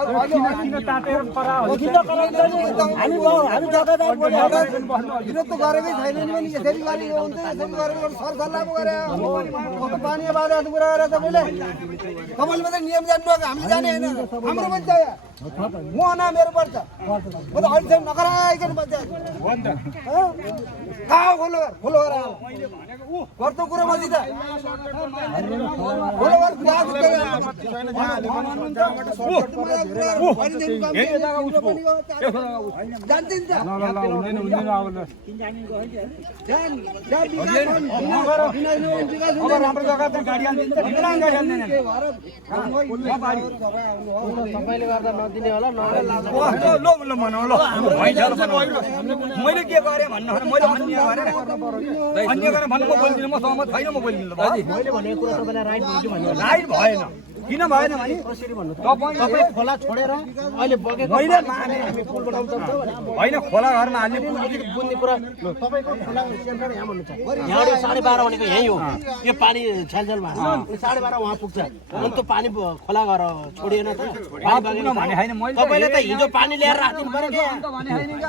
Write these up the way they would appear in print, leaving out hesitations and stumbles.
किन तातेर परा हो किन कराउँछ नि हामी जग्गादार बोल्यो विरोध त गरेकै छैन नि पनि यसरी गरेको हुन्छ यसरी गरेको सरसल्लाह पो गरे पानी बाधा कुरा गरेर तपाईँले मात्रै नियम जान्नु हामी जाने होइन हाम्रो पनि छ म ना मेरो पर्छ म त अहिलेसम्म नगराइकन बसिरहेको हो नि त कहाँ खोलो गर्दो कुरो मसी त खोलो राम्रो जग्गा त गाडी हाल्दिन्छ तपाईँले गर्दा नदिने होला मैले के गरेँ भन्नु मैले अन्य गरेर भन्नु म बोल्दिनँ म सहमत छैन म बोल्दिनँ मैले भनेको कुरा तपाईँलाई राइट हुन्छ भन्नु राइट भएन किन भएन भने तपाईँ खोला छोडेर अहिले बगेको मैले माने हामी पुल बनाउन सक्छौँ होइन खोला घरमा हाल्ने पुल बुझ्ने कुरा तपाईँको खोला सेन्टर यहाँ भन्नु छ यहाँ 12:30 भनेको यही हो यो पानी छेलछेलमा 12:30 वहाँ पुग्छ अनि त्यो पानी खोला घर छोडिएन त भने होइन मैले तपाईँले त हिजो पानी ल्याएर राखिदिनु पर्यो के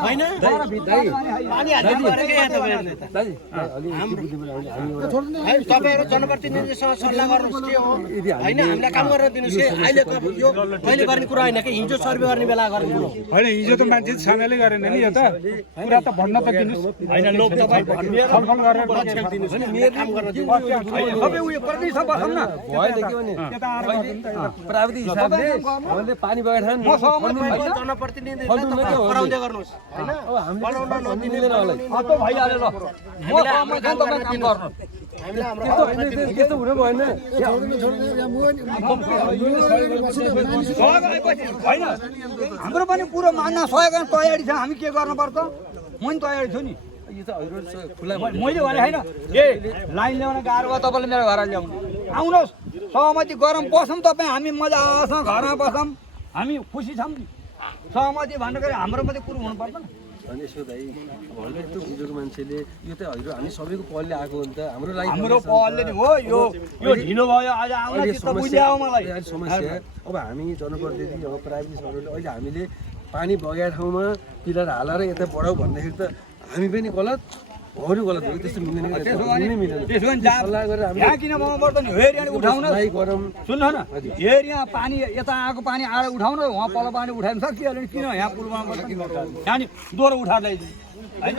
होइन पानी हालिदिनु पर्यो के तपाईँहरूले त तपाईँहरू जनप्रतिनिधिसँग सल्लाह गर्नुहोस् के हो होइन हामीलाई काम गरेर दिनुहोस् कि अहिले यो अहिले गर्ने कुरा होइन कि हिजो सर्वे गर्ने बेला गर्ने कुरो होइन हिजो त मान्छे छानले गरेन नि यो त कुरा त भन्न त दिनुहोस् होइन लोक तपाईँ छलफल गरेर दिनुहोस् नि मेरो काम गर्न दिनुहोस् सबै उयो प्रदेश बसौँ न भयो त के भने प्राविधिक हिसाबले हामीले पानी बगेर म सहमत छैन जनप्रतिनिधि गराउँदै गर्नुहोस् हैन बनाउन नदिँदैन होला अतो भइहाल्यो ल म सहमत छैन तपाईँ काम गर्नु त्यस्तो हुनु भएन होइन हाम्रो पनि पुरो मान्न सहयोग गर्न तयारी छ हामी के गर्नुपर्छ म पनि तयारी छु नि यो त हजुर खुला मैले भने होइन ए लाइन ल्याउन गाह्रो भयो तपाईँले मेरो घर ल्याउनु आउनुहोस् सहमति गरौँ बसौँ तपाईँ हामी मजासँग घरमा बसौँ हामी खुसी छौँ नि सहमति भन्दाखेरि हाम्रो मात्रै कुरो हुनु पर्दैन अनि यसो दाइ भन्नु यस्तो बुझेको मान्छेले यो त हजुर हामी सबैको पहलले आएको हो नि त हाम्रो लागि हाम्रो पहलले नि हो यो ढिलो भयो आज आउन चित्त बुझ्यायो मलाई समस्या अब हामी जनप्रतिनिधि अब प्राइभेट सरहरूले अहिले हामीले पानी बगेको ठाउँमा पिलर हालेर यता बढाउ भन्दाखेरि त हामी पनि गलत अरू गलत हो त्यस्तो मिल्दैन सल्लाह गरेर हामी यहाँ किन बनाउनु पर्छ नि हेर यहाँ उठाउन गरौँ सुन्नु न हेर यहाँ पानी यता आएको पानी आएर उठाउन उहाँ पल्लो पानी उठाउनु सकिहाल्यो किन यहाँ पुल बनाउनु पर्छ यहाँ नि दोहोरो उठाएर ल्याइदिनु होइन